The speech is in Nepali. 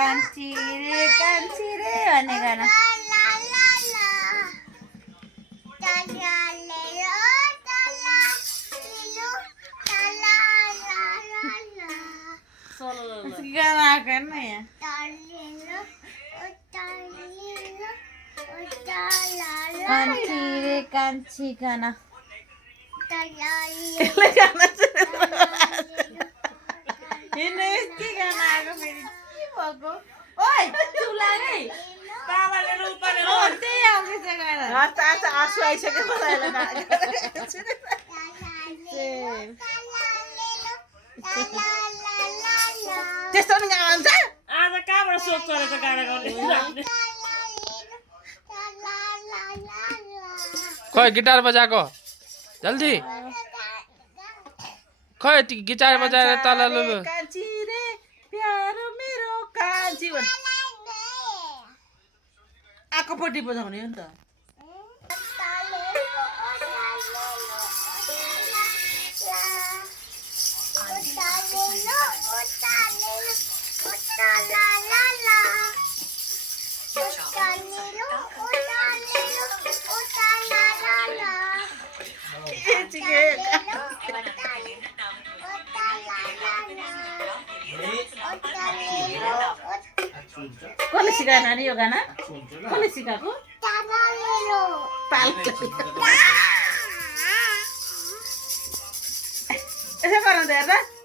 कान्छी रे भन्ने गाना गाना आएको हेर्नु यहाँ कान्छी गाना हिँड्नु यति गाना आएको फेरि के भएको ओइ चुप लाग है बाबाले रुल परेर त्यही आउँदैछ गाना आँसु आइसक्यो मलाई त्यस्तो पनि गाना हुन्छ आज कहाँबाट सोच चलेको गाडा गाउने खै गिटार बजाएको जल्दी खै गिटार बजाएर तल कान्छी रे प्यारो मेरो कान्छी भन् आँखापट्टि बजाउने हो नि त कसले सिकायो नानी यो गाना कसले सिकाएको यसो गराउँदा हेर्दा